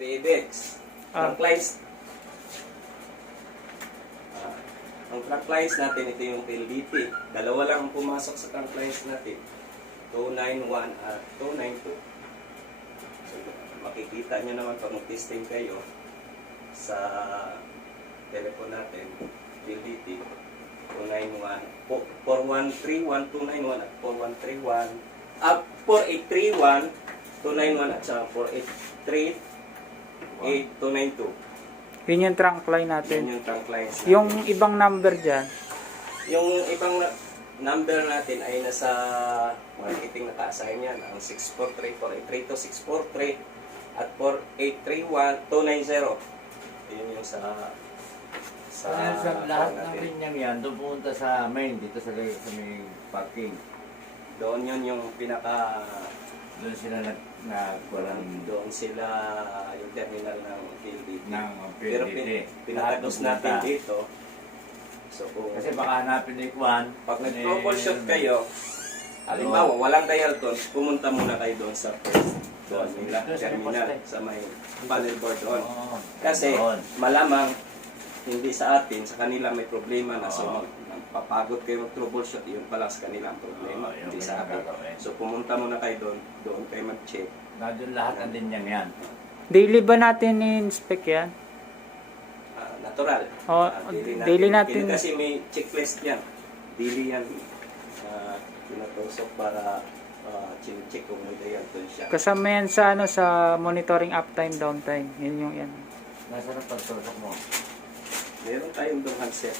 PDX. Trunk lines. Ang trunk lines natin, ito yung PLDT. Dalawa lang ang pumasok sa trunk lines natin. 291 at 292. So, makikita nyo naman pag mag-testing kayo sa telephone natin, PLDT. 291, 4131291 at 4131, 4831, 291 at saka 483292. Yun yung trunk line natin. Yun yung trunk lines natin. Yung ibang number dyan, Yung ibang number natin ay nasa marketing na-assign yan. Ang 643, 4832, 643 at 4831, 290. Yun yung sa lahat ng natin. linyang yan, doon pumunta sa main, dito sa may parking. Doon yun yung pinaka... Doon sila walang Doon sila yung terminal ng PLDT. ng Pero PLDT. pinatagos natin dito. So kung Kasi baka hanapin ni Juan. pag nag-troubleshoot kayo, halimbawa walang dial tone, pumunta muna kayo doon sa first doon nila Doon sa terminal poste. sa may panel board doon. Oo. Kasi Doon. malamang hindi sa atin, sa kanila may problema na so Oo. magpapagod kayo mag-troubleshoot, yun pala sa kanila ang problema, Oo, yung hindi sa atin. gagawin. So pumunta muna kayo doon, doon kayo mag-check. Na doon lahat ng linyang yan. daily ba natin i-inspect yan? Natural. Oo, daily natin. Kasi may checklist yan. Daily yan. Pinatusok para check kung may dial tone siya. Kasama yan sa, ano, sa monitoring uptime, downtime. Yun yung yan. Nasa na pagtusok mo? Meron tayong doon handset.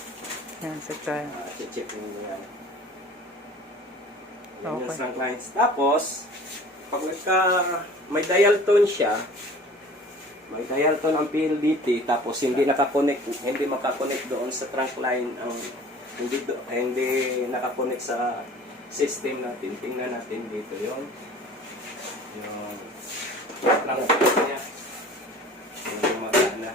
Yan, set tayo. Check mo yan. Yan yung Okay. trunk lines. Tapos, pag may dial tone siya, may dial tone ang PLDT, tapos hindi makakonect doon sa trunk line, ang hindi nakakonect sa system natin. Tingnan natin dito yung trunk niya. Yung magana.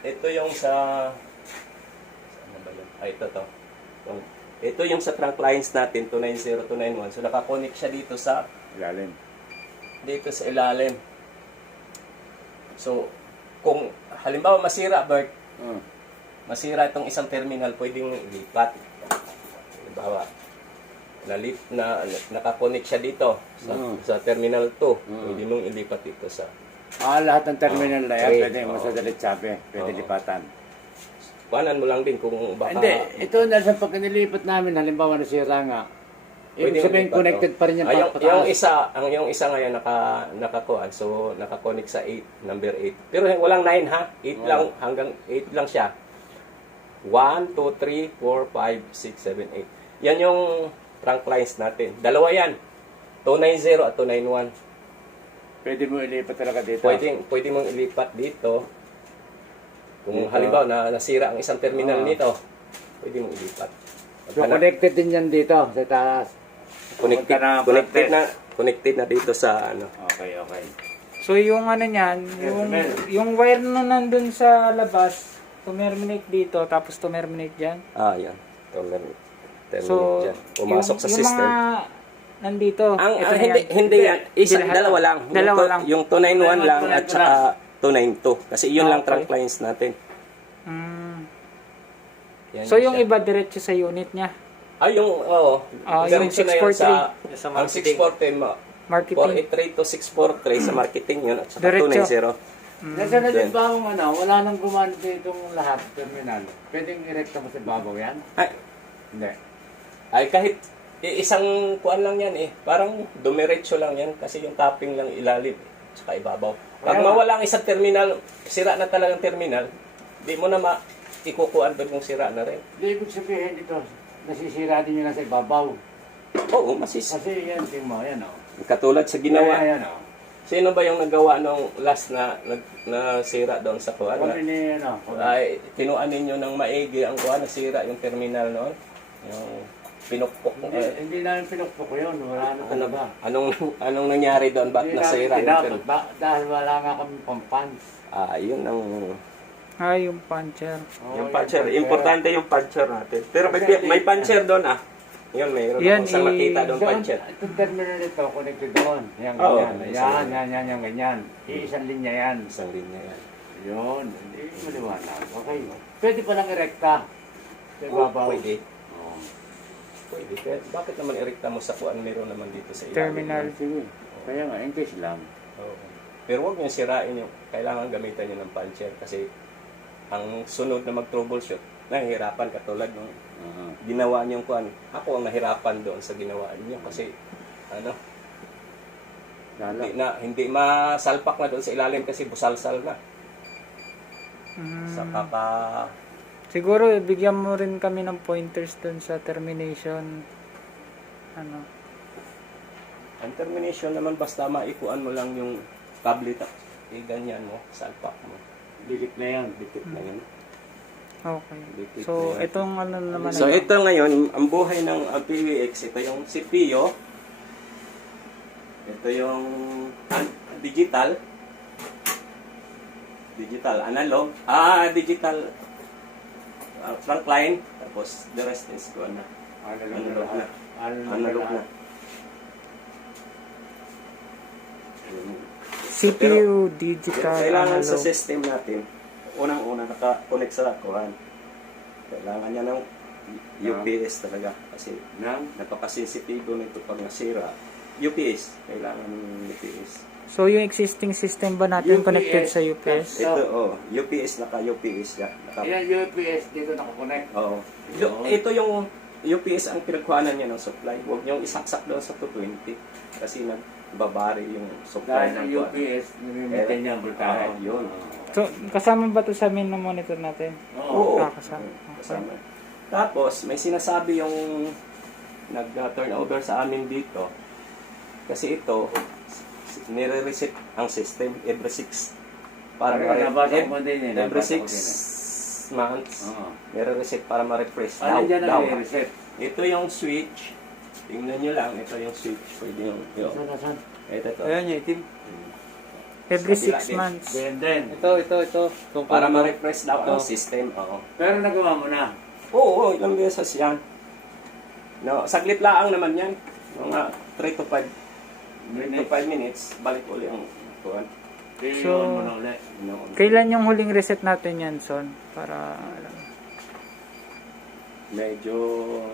Ito yung saan ba yun? Ito to. Ito yung sa trunk lines natin, 290, 291. So nakakonect siya dito sa ilalim. So, kung halimbawa masira, Bert, masira itong isang terminal, pwedeng ilipat. Halimbawa, nakakonect siya dito sa terminal 2. Pwede mong ilipat dito sa... Lahat ng terminal na yan, Okay. pwede mo sa dalit-sabi, pwede lipatan. Kuhanan mo lang din kung baka... Hindi, ito nasa pag nilipat namin, halimbawa nasira nga. Pwede Ibig sabihin, lipat, connected pa rin yan. yung isa ngayon nakakuan, so nakakonect sa 8, number 8. Pero walang 9 ha, 8 lang, hanggang 8 lang siya. 1, 2, 3, 4, 5, 6, 7, 8. Yan yung trunk lines natin. Dalawa yan, 290 at 291. Pwede mo ilipat talaga dito. Pwede mong ilipat dito. Kung halimbawa nasira ang isang terminal nito, pwede mong ilipat. So, connected din yan dito, sa taas. Connected na dito sa ano. Okay. So yung ano niyan, yung wire na nandun sa labas, terminate dito, tapos terminate dyan. Yan. Terminate So, dyan. Pumasok sa yung system. mga nandito, ito na Hindi yan. Dalawa lang. Dalawa lang. Yung 291 lang at saka 292. Kasi yun lang Okay. trunk lines natin. Yan So yung siya. iba diretso sa unit niya. Yung yung diretso na yun 643. ang 640 Marketing. 483 to 643 sa marketing yun at saka Diretso. 290. Nasa na din ba ang wala nang gumana ditong lahat, terminal. Pwedeng irekta mo sa babaw yan? Hindi. Ay kahit isang kuan lang yan parang dumiretso lang yan kasi yung topping lang ilalim saka ibabaw. Pag mawala ang isang terminal, sira na talagang terminal, di mo na ikukuan doon yung sira na rin. Hindi, ibig sabihin dito, nasisira din yun sa ibabaw. Oo, masis. Kasi yan, tingin mo, yan o. Katulad sa ginawa. Yan o. Sino ba yung nagawa nung last na sira doon sa kuan? Kung ini, ano. Ay, tinuan ninyo ng maigi ang kuan, nasira yung terminal noon. Yung pinukpok mo. Hindi namin pinukpok yun. Wala na Ano talaga. ba? Anong nangyari doon? Ba't Hindi namin nasira yung tinapos. film? Dahil wala nga kami pang-pants. Yun ang... Yung puncher. yung puncher. Importante yung puncher natin. Pero may puncher doon Yun, mayroon Yan, akong isang nakita doon puncher. Itong terminal nito, connected doon. Yan, Oo, ganyan. Yan, yung ganyan. Iisang linya yan. Isang linya yan. Yun, hindi maliwanag. Okay. Pwede palang erekta. Sa ibabaw. Pwede. Oo. Pwede. Kaya bakit naman erekta mo sa kuan meron naman dito sa ilalim? Terminal. Sige. Kaya nga, in case lang. Oo. Pero huwag niyo sirain yung, kailangan gamitan niyo ng puncher kasi ang sunod na mag-troubleshoot, nahihirapan katulad nung ginawa niyong kuan. Ako ang nahirapan doon sa ginawa niyo kasi Lalo. hindi masalpak na doon sa ilalim kasi busalsal na. Sa kaka Siguro, bigyan mo rin kami ng pointers dun sa termination. ang termination naman basta maikuan mo lang yung cable ganyan mo, salpak mo. Dikit na yan. Dikit na yun. Okay. Dikit So, na yan. itong naman. So ito ngayon, ang buhay ng PWX, ito yung CPU. Ito yung digital. Digital analog. Digital front line. Tapos the rest is gone na. Analog na. Analog na. CPU, digital, Kailangan sa analog. system natin, unang-una naka-connect sa kuhan. Kailangan niya ng UPS talaga kasi napaka-sensitibo nito pag nasira. UPS, kailangan ng UPS. So, yung existing system ba natin UPS. connected sa UPS? Ito, UPS, naka-UPS siya. Yan, UPS dito nakakonect. Oo. Ito yung UPS ang pinagkuhanan niya ng supply. Huwag niyong isaksak doon sa 220 kasi nagbabari yung supply Dahil sa ng kuhan. UPS, namimitin niya ang voltahe. Yun. So, kasama ba ito sa main na monitor natin? Oo. Kasama. Kasama. Tapos, may sinasabi yung nag-turnover sa amin dito. Kasi ito, nire-reset ang system every 6. Every 6 months, nire-reset para ma-refresh. Ano dyan Down. ang reset? Ito yung switch. Tingnan nyo lang, ito yung switch. Pwede yung... Saan? Ito. Ayan yung itim. Every Kabila 6 din. months. Then. Ito. Para ma-refresh daw ang system. Oo. Pero nagawa mo na. Oo, ilang beses yan. No, saglit lang naman yan. Mga 3 to 5 minutes, balik uli ang kuhan. So, mo na ulit. No. Kailan yung huling reset natin yan, Son? Para alam. Medyo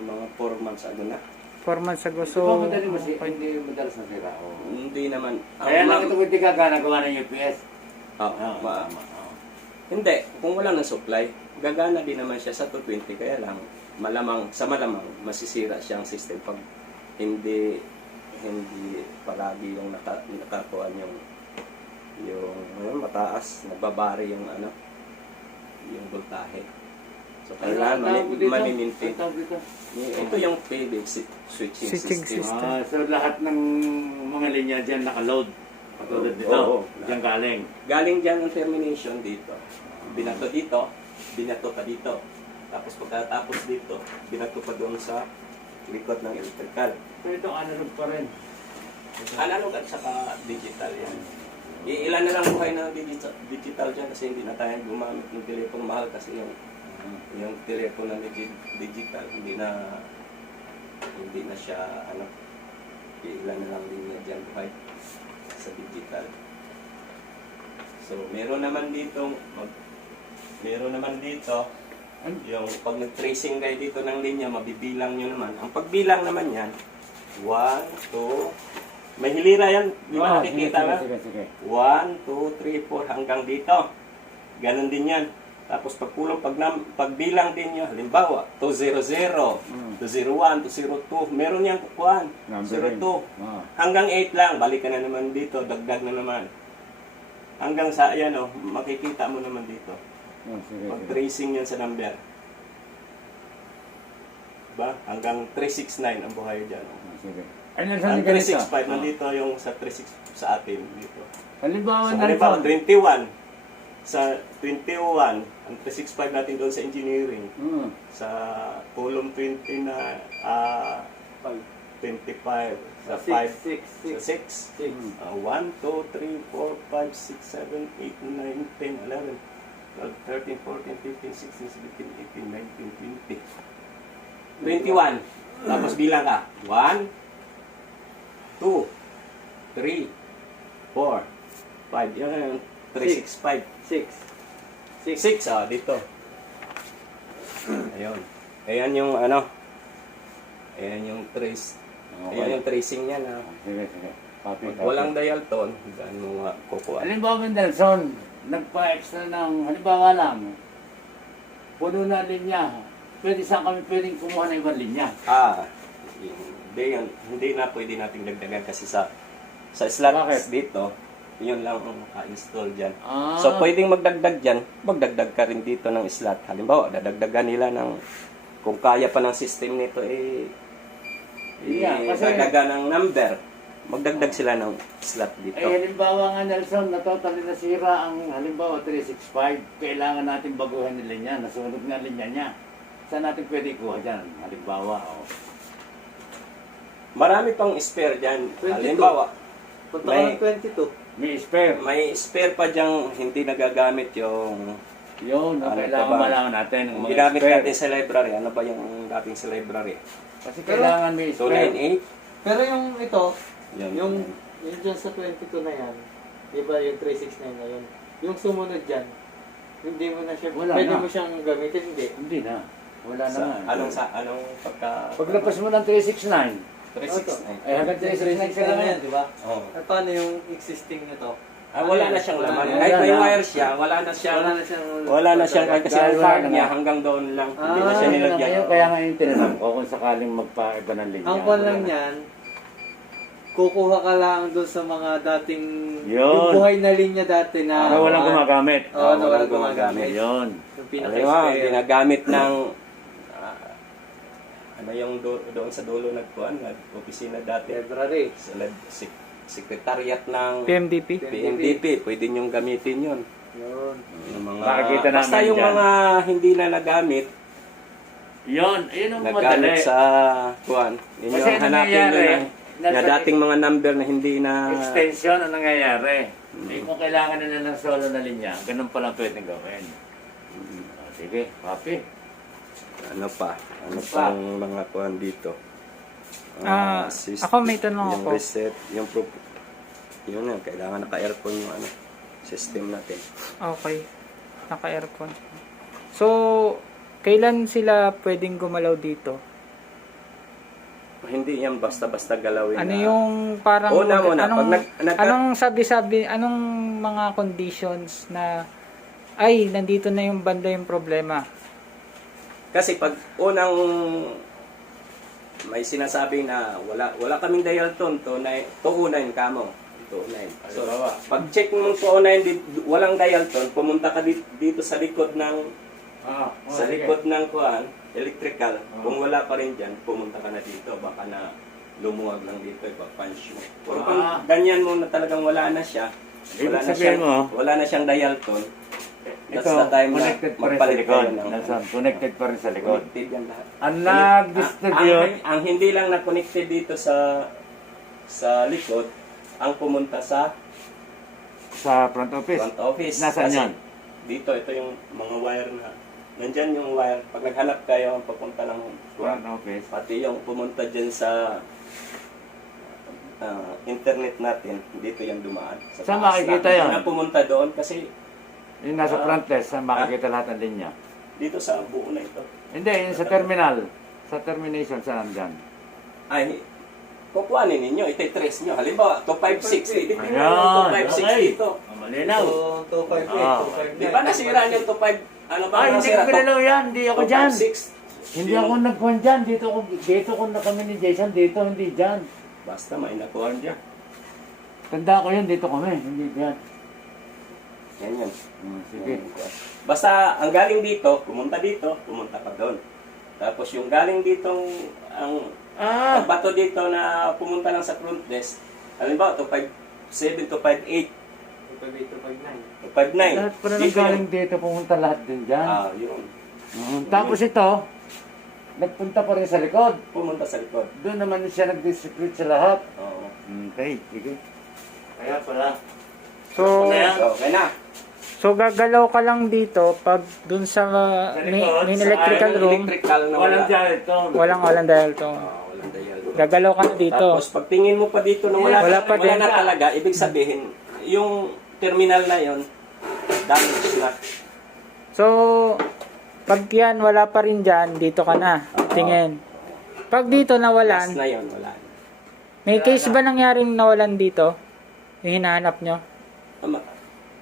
mga 4 months ago na. 4 months ago. So, So, hindi madalas nasira. Hindi naman. Kaya lang ito hindi ka nagawa ng UPS. Hindi, kung wala ng supply, gagana din naman siya sa 220. Kaya lang, malamang masisira siyang system pag hindi palagi yung nakatuan yung mataas, nagbabari yung yung voltahe. So kailangan mani-maintain. Ito yung PWX switching Switching system. system. So lahat ng mga linya dyan nakaload. Patulad dito. Oo. Diyan galing. Galing dyan ang termination dito. Binato dito, binato pa dito. Tapos pagkatapos dito, binato pa doon sa likod ng electrical. So ito analog pa rin. Analog at saka digital yan. Ilan na lang buhay na digital dyan kasi hindi na tayo gumamit ng telepono mahal kasi yung telepono na digital hindi na siya ilan na lang din na dyan buhay sa digital. So meron naman dito yung pag nag-tracing kayo dito ng linya, mabibilang nyo naman. Ang pagbilang naman yan, 1, 2, may hilira yan, di ba nakikita na? Sige. 1, 2, 3, 4, hanggang dito. Ganon din yan. Tapos pagbilang din nyo, halimbawa, 200, 201, 202, meron yan kukuhan, 02. Hanggang 8 lang, balik ka na naman dito, dagdag na naman. Hanggang sa, makikita mo naman dito. Mag-tracing yan sa number. Diba? Hanggang 369 ang buhay dyan. Ang 365, nandito yung sa 36 sa atin. Dito. Halimbawa So, na ito. 21. sa 21, ang 365 natin doon sa engineering. Sa column 20 na 25, sa 5, sa 6. 1, 2, 3, 4, 5, 6, 7, 8, 9, 10, 11, 12, 13, 14, 15, 16, 17, 18, 19, 20. 21. Tapos bilang ka. 1, 2, 3, 4, 5. Yan ang 365. 6, dito. Ayun. Ayan yung ano. Ayan yung trace. Ayan yung tracing niya na. Sige. Copy. Pag walang dial tone, daan mo nga kukuha. Halimbawa, Mendelssohn, nagpa-extra ng, halimbawa lang, puno na linya. Pwede saan kami pwedeng kumuha ng ibang linya? Hindi na pwede nating dagdagan kasi sa slot Bakit? dito, yun lang ang naka-install dyan. Ah. So, pwedeng magdagdag dyan, magdagdag ka rin dito ng slot. Halimbawa, dadagdagan nila ng, kung kaya pa ng system nito, Yeah, kasi- dagdagan ng number, magdagdag sila ng slot dito. Halimbawa nga, Nelson, na totally nasira ang, halimbawa, 365. Kailangan natin baguhin ng linya, nasunog na linya niya. Saan natin pwede kuha dyan? Halimbawa, Marami pang spare dyan. 22. Halimbawa, Punta May- ka ng 22. may spare. may spare pa dyang hindi nagagamit yung Yun, ang Ano kailangan pa ba? malaman natin. Ang mga ginamit spare. natin sa library. Ano ba yung dating sa library? Kasi kailangan may spare. 298? Pero yung ito, Yun. yung dyan sa 22 na yan, di ba yung 369 na yun, yung sumunod dyan, hindi mo na siya, Wala pwede na. mo siyang gamitin, hindi. Hindi na. Wala na nga. Anong pagka... Paglabas mo ng 369, 369. ay hanggang 369 ka lang yan. di ba? Oh. At paano yung existing nito? Wala na siyang laman. Wala Kahit may na. wire siya, wala na siyang... Wala na siyang kahit kasi Dahil ang wala card na niya nga. hanggang doon lang. Hindi na Ah, siya Kaya nilagyan. ngayon, kaya nga yung tinanong ko kung sakaling magpaiba ng linya. Ang pan lang yan, kukuha ka lang doon sa mga dating Yun. yung buhay na linya dati na Na walang gumagamit. Oo, na walang walang gumagamit. Yun. Yung Alam mo, pinaka-spare. ginagamit ng... ano yung doon sa dulo nagkuhan, nag-opisina dati. Library. Sa sekretariat ng PMDP. PMDP, pwede niyong gamitin yun. Yun. Yung mga, Makikita namin basta yung dyan. mga hindi na nagamit, Yun. Ayun ang madali. nagamit sa kuhan. Ninyo Kasi ang hanapin nangyayari, nyo na dating mga number na hindi na... Extension ang nangyayari. Kung kailangan nila ng solo na linya, ganun pala pwedeng gawin. Sige, copy. Ano pa? Ano pa? pang mga kuhan dito? Ako may tanong yung ako. reset, yung yun na, kailangan naka-aircon yung ano, system natin. Okay. Naka-aircon. So, kailan sila pwedeng gumalaw dito? Hindi yan basta-basta galawin Ano na- yung parang Una, anong, pag nag- anong sabi-sabi, anong mga conditions na ay, nandito na yung banda yung problema. Kasi pag unang may sinasabi na wala kaming dial tone, 209 kamo. 209. So, pag check mo 209, walang dial tone, pumunta ka dito sa likod ng sa likod ng kuan, electrical. Kung wala pa rin diyan, pumunta ka na dito, baka na lumuwag lang dito, ipa-punch mo. Pero kung ganyan mo na talagang wala na siya, Ibig sabihin mo, wala na siyang dial tone, that's ito, the time na connected pa rin sa magpalit likod. kayo ng- Nelson, connected pa rin sa likod. Connected yan lahat. Ang nag-distribute, Ang hindi lang na connected dito sa likod, ang pumunta sa sa front office. front office. Nasaan Kasi yan? Dito, ito yung mga wire na. Nandyan yung wire. Pag naghanap kayo, ang papunta ng Front office. pati yung pumunta dyan sa internet natin, dito yung dumaan. Saan taas. makikita Hindi yan? na pumunta doon kasi Yung nasa front desk, saan makikita lahat ng linya? dito sa buo na ito. Hindi, yung sa terminal. Sa termination, saan nandyan? Ay, kukuhanin ninyo, iti-trace nyo. Halimbawa, 256. Dito Ayan, yung 256 okay. dito. Malinaw. So, 258, Ah. 259. Di ba nasira yung 25? Ano ba Ay, hindi ko pinalaw yan. Hindi ako dyan. 256. Hindi ako nagkuhan dyan. Dito ko na kami ni Jason. Dito, hindi dyan. Basta may nakuha dyan. Tanda ko yun. Dito kami. Hindi dyan. Yan yun. Sige. Basta ang galing dito, pumunta ka doon. Tapos yung galing dito, ang bato dito na pumunta lang sa front desk, halimbawa 257, 258, 59. Lahat pa na Dito galing dito, pumunta lahat din dyan. yun. Tapos ito, nagpunta pa rin sa likod. Pumunta sa likod. Doon naman siya nag-distribute sa lahat. Oo. Okay, sige. Kaya pala. So, Okay na. so gagalaw ka lang dito pag dun sa main electrical room. Electrical na wala. Walang dyan ito. Walang dial to. Walang dial. Gagalaw ka na dito. Tapos pag tingin mo pa dito na Wala pa din. na talaga, ibig sabihin, yung terminal na yon damage na. So, pag yan wala pa rin dyan, dito ka na. Tingin. Pag dito Last nawalan, na yon wala. may case ba nangyaring nawalan dito? Yung hinahanap nyo?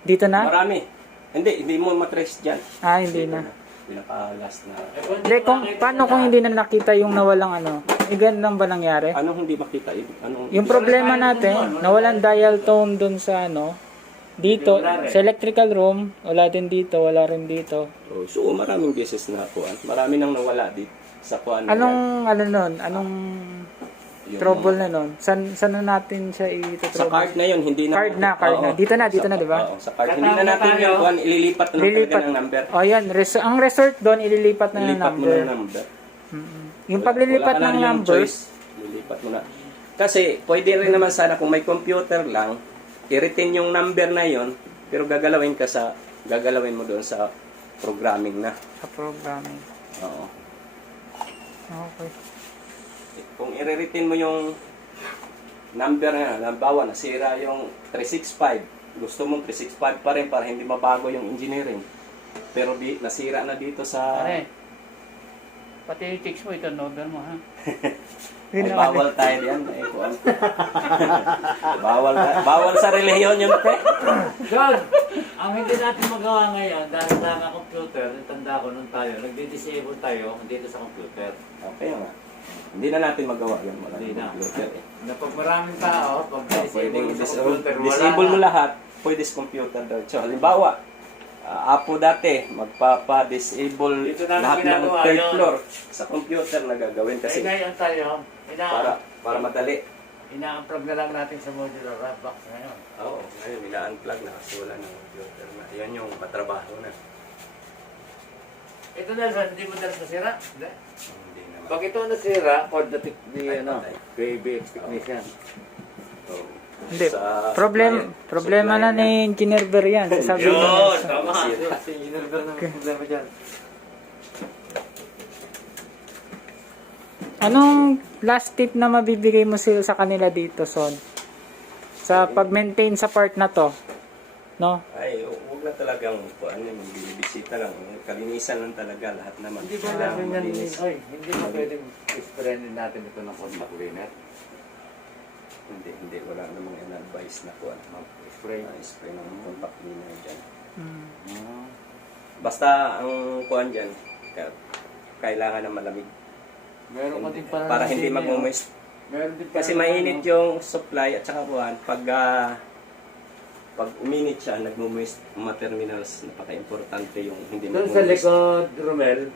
Dito na? Marami. Hindi mo matrace dyan. Ah, hindi na. Pinaka-last na. Hindi, paano kung hindi na nakita yung nawalang ano? May ganun ba nangyari? Anong hindi makita? Anong Yung problema natin, nawalan dial tone dun sa ano, dito, sa electrical room, wala din dito, wala rin dito. So, maraming beses na kuan. Marami nang nawala dito sa kuan. Anong, ano nun? Anong trouble na nun? Saan na natin siya Sa ito-trouble? card na yon hindi na. Card na. Oo. Dito na, di ba? Oo, sa card. Hindi na natin yung kuan, ililipat na talaga ng number. O yan, ang resort doon, ililipat na ng Ililipat mo number. na ng number. Yung paglilipat Wala ka ng na yung numbers, choice. Lilipat mo na. Kasi, pwede rin naman sana kung may computer lang, i-retain yung number na yon, pero gagalawin mo doon sa programming na. sa programming. Oo. Okay. Kung i-retain mo yung number na, halimbawa, nasira yung 365, gusto mong 365 pa rin para hindi mabago yung engineering. Pero nasira na dito sa... Pati yung chicks mo, ito number mo, ha? Ay, bawal tayo diyan. Ay, kuwan. bawal sa relihiyon yung pe. John, ang hindi natin magawa ngayon dahil sa computer, tanda ko nung tayo, nagdi-disable tayo dito sa computer. Okay nga. Hindi na natin magawa yan. Wala Hindi na. computer eh. Na pag maraming tao, pag Pwedeng disable sa computer, wala disable mo na. lahat, pwede sa computer daw. So, halimbawa, Apo dati, magpapa-disable Ito na lahat ng ginagawa third yun. floor sa computer na gagawin Kasi kasi ngayon tayo, para madali. ina-unplug na lang natin sa modular wrap box ngayon. Oo, ngayon ina-unplug na kasi wala ng computer na. Yan yung patrabaho na. Ito na, hindi mo dalas nasira? Hindi. Hindi naman. Pag ito nasira, for the Ay, ano, patay. baby technician. So, Hindi. sa Problema na ni Engineer Ber yan. Sabi Yun, niya. tama. Si Engineer Ber ng problema dyan. Anong last tip na mabibigay mo sila sa kanila dito, Son? Sa pag-maintain sa part na to. No? Ay, huwag na talagang ano yung binibisita lang. Kalinisan lang talaga lahat naman. Hindi ba Kailangan natin yan, malinis. oy, hindi ba pwedeng sprayin natin ito ng contact cleaner? Hindi. Wala namang in-advise na kuha. Spray. Spray ng contact cleaner dyan. Hmm. Basta ang kuhan dyan, kailangan ng malamig. Meron ka din pala. Para hindi mag-moist. Meron din pala. Kasi mainit yung supply at saka kuhan. Pag uminit siya, nag-moist mga terminals. Napaka-importante yung hindi Doon sa likod, Romel,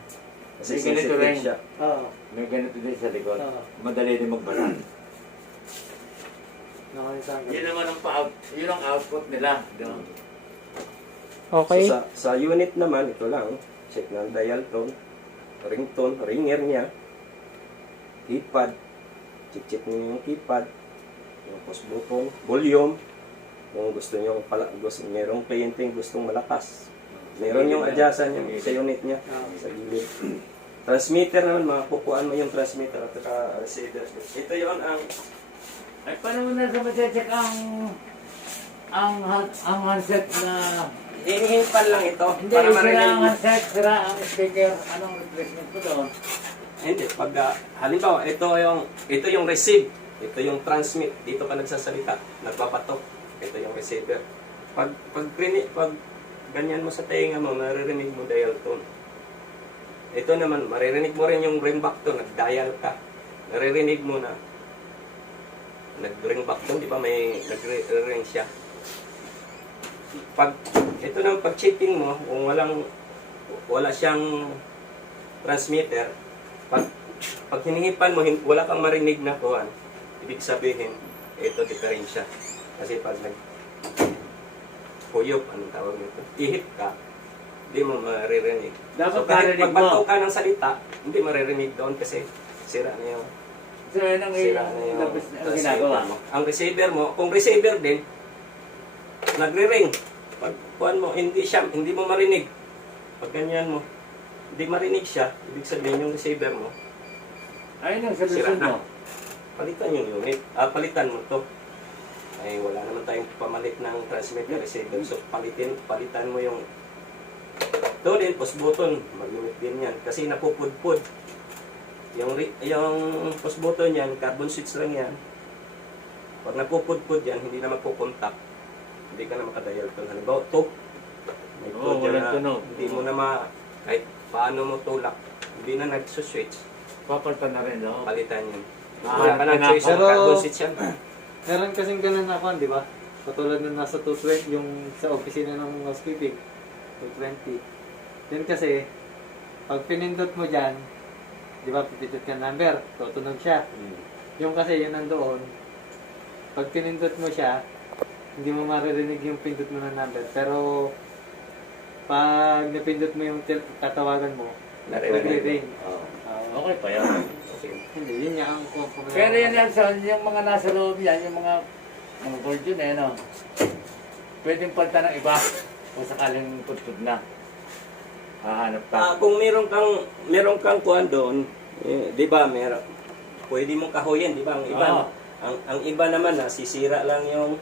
Kasi may ganito sensitive rin. siya. Oo. May ganito din sa likod. Oo. Madali din magbalan. Nakakita ka. Yun naman ang pa-out, yun ang output nila. Doon. Okay. So, sa unit naman, ito lang. Check ng dial tone, ringtone, ringer niya, keypad. Check niyo yung keypad, yung push button, volume. Kung gusto niyo merong painting, gustong malakas. Meron yung adjustan yung sa unit niya, sa gilid. Transmitter naman, makukuhaan mo yung transmitter at saka receiver. Ito yon ang Ay, paano mo na sa check ang handset na... hinihipan lang ito Hindi, para sira marinig ang mo. handset, sira ang speaker. Anong replacement ko doon? Hindi, pag halimbawa, ito yung receive, ito yung transmit, dito ka nagsasalita, nagpapatok, ito yung receiver. Pag ganyan mo sa tenga mo, maririnig mo dial tone. Ito naman, maririnig mo rin yung ring back tone, nag-dial ka. Naririnig mo na nag-ring back tone, di ba may nag-ring siya. Ito naman, pag checking mo, kung wala siyang transmitter, pag hinihipan mo, wala kang marinig na kuhan, ibig sabihin, ito diferensya. Kasi pag huyop, anong tawag nito? Ihip ka, hindi mo maririnig. Dapat So kahit marinig mo. magbantaw ka ng salita, hindi maririnig doon kasi sira na yung So, yun ang ang ginagawa. mo. Ang receiver mo, kung receiver din, nagre-ring. Pag kuhan mo, hindi mo marinig. Pag ganyan mo, hindi marinig siya, ibig sabihin yung receiver mo, Ayun ang sira solusyon na. mo. Palitan yung unit. Palitan mo to. Ay, wala naman tayong pamalit ng transmitter receiver. So, palitan mo yung ito din, push button. Mag-unit din yan. Kasi napupudpud. Yung push button yan, carbon switch lang yan. Pag napupudpud yan, hindi na magpukontak. Hindi ka na makadial to. Halimbawa, to. May Oo, code yan walang na tunog. hindi mo na kahit paano mo tulak. Hindi na nagsuswitch. Papalitan na rin, no? Palitan yun. Ah, Wala ka ng choice ng pero- carbon switch yan. Meron kasing ganun na ako, di ba? Katulad nung nasa 220, yung sa opisina ng housekeeping, 220. Then kasi, pag pinindot mo dyan, di ba, pipindot ka ng number, tutunog siya. Yung kasi, yun nandoon, pag pinindot mo siya, hindi mo maririnig yung pindot mo ng number. Pero, pag napindot mo yung tatawagan mo, nagre-ring. Oo. Okay pa yan. Okay. Hindi, yun nga ang problema. Pero yan yan, son, yung mga nasa loob yan, yung mga gold yun eh, no? Pwedeng palitan ng iba kung sakaling putput na. Hahanap ka. Kung meron kang kuan doon, 'di ba, pwede mong kahoyin, 'di ba? Ang iba, Oo. ang iba naman sisira lang yung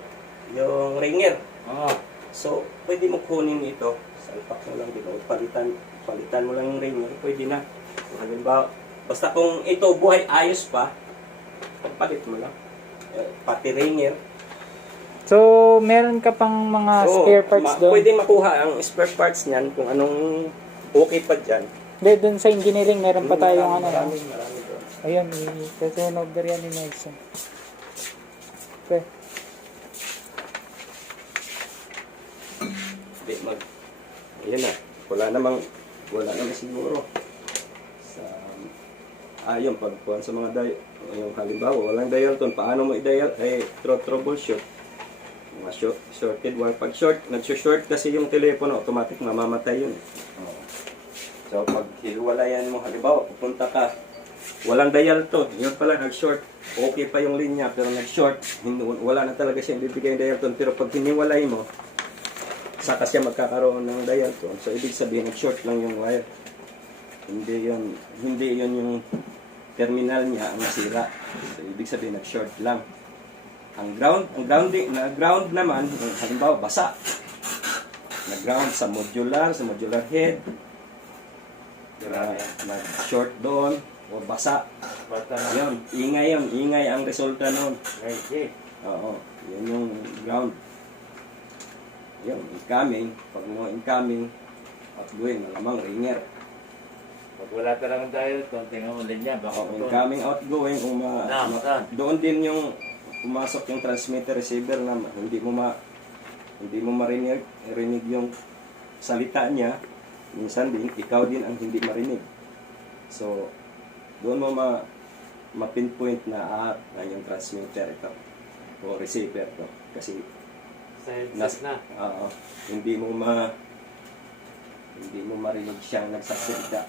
ringer. Oo. So, pwede mo kunin ito. Salpak mo lang dito, palitan mo lang yung ringer, pwede na. Halimbawa, basta kung ito buhay ayos pa, palit mo lang. Pati ringer. So, meron ka pang mga spare parts doon? Pwede makuha ang spare parts niyan kung anong okay pa dyan. Hindi, doon sa engineering, meron pa tayong ano. Marami doon. Ayun, i-turnover yan ni Nelson. Okay. Ayan na. Wala namang siguro. Yung pagkuhan sa mga yung halimbawa, walang dial tone. Paano mo i-dial? Troubleshoot. Mga shorted wire. Pag nag-short kasi yung telepono, automatic mamamatay yun. So, pag hiwalayan mo, halimbawa, pupunta ka, walang dial tone. Yun pala, nag-short. Okay pa yung linya, pero nag-short. Wala na talaga siya bibigay ng dial tone. Pero pag hiniwalay mo, saka siya magkakaroon ng dial tone. So, ibig sabihin, nag-short lang yung wire. Hindi yun yung terminal niya ang nasira. So, ibig sabihin, nag-short lang. Ang ground naman, halimbawa, basa. Nag-ground sa modular head. Nag-short doon, o basa. Basta na. Yun, ingay ang resulta noon. Okay. Oo, yun yung ground. Yun, incoming. Pag mo incoming, outgoing, malamang ringer. Pag wala talagang tayo, tingnan mo linya. Baka Oo, ito. incoming, outgoing, kung doon din yung pumasok yung transmitter receiver na hindi mo marinig yung salita niya. Minsan din, ikaw din ang hindi marinig. So, doon mo ma-pinpoint na yung transmitter ito o receiver to. Kasi Sa headset na. hindi mo marinig siyang nagsasalita.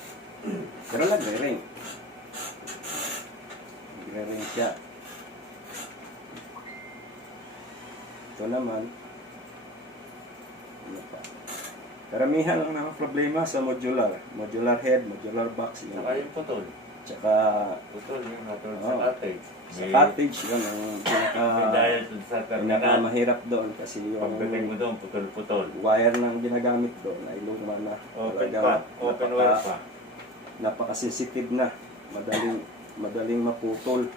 Pero nagre-ring. Nagre-ring siya. Ito naman, ano pa? Karamihan lang ang problema sa modular head, modular box, yun. Saka yung putol. Tsaka Putol yung natulog Oo. sa cottage. sa cottage, yun ang May dahil dun sa terminal. pinakamahirap doon kasi yung Pagdating mo doon, putol-putol. wire na ginagamit doon ay luma na. Open Talagang pa. Open wire pa. Napaka-sensitive na. Madaling maputol.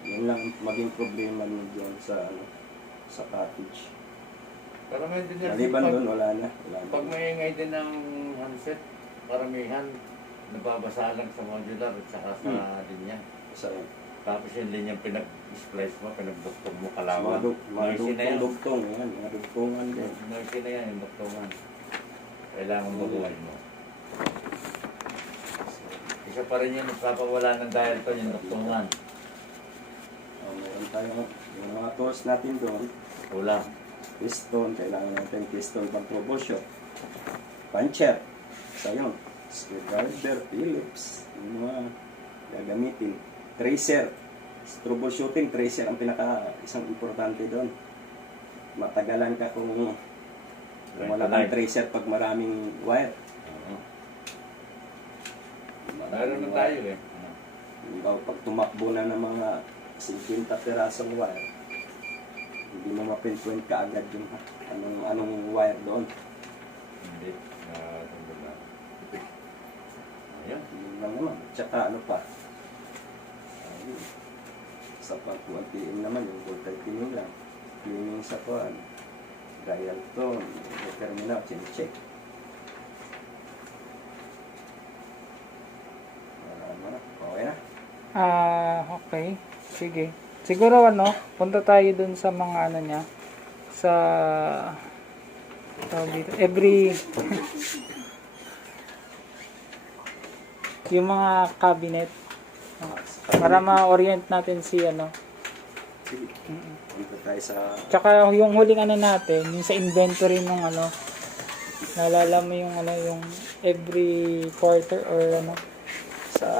Yun lang maging problema niyo doon sa cottage. Pero may din yan. Maliban doon, wala na. Pag may ingay din ng handset, paramihan, nababasa lang sa modular at saka sa linya. Sa Tapos yung linyang pinag-splice mo, pinag-duktong mo mga kalawang. Noisy na yan. dugtong, yan, mga dugtongan din. Noisy na yan, yung duktongan. Kailangan mabuhay mo. Isa pa rin yung nagpapawala ng dial tone, yung duktongan. Meron tayong Yung mga tools natin doon, Kulang. piston, kailangan natin piston pang troubleshoot. Puncher, sa yun. Screwdriver, Phillips, yung mga gagamitin. Tracer, troubleshooting, tracer ang isang importante doon. Matagalan ka kung wala kang tracer pag maraming wire. Oo. Meron na tayo eh. Pag tumakbo na ng mga 50 pirasong wire, hindi mo mapinpoint ka agad yung anong wire doon. Hindi. Tungkol na. Ayan. Yun lang naman. Tsaka ano pa, ayun, sa pag-1PM naman, yung voltage tuning lang. Tuning sa kuhan, dial tone, terminal, check. Okay na? Okay. Sige. Siguro ano, punta tayo dun sa mga ano niya. Sa tawag dito, every yung mga cabinet para ma-orient natin si ano. Sige. Dito tayo sa... Tsaka yung huling ano natin, yung sa inventory nung ano, naalala mo yung ano, yung every quarter or ano, sa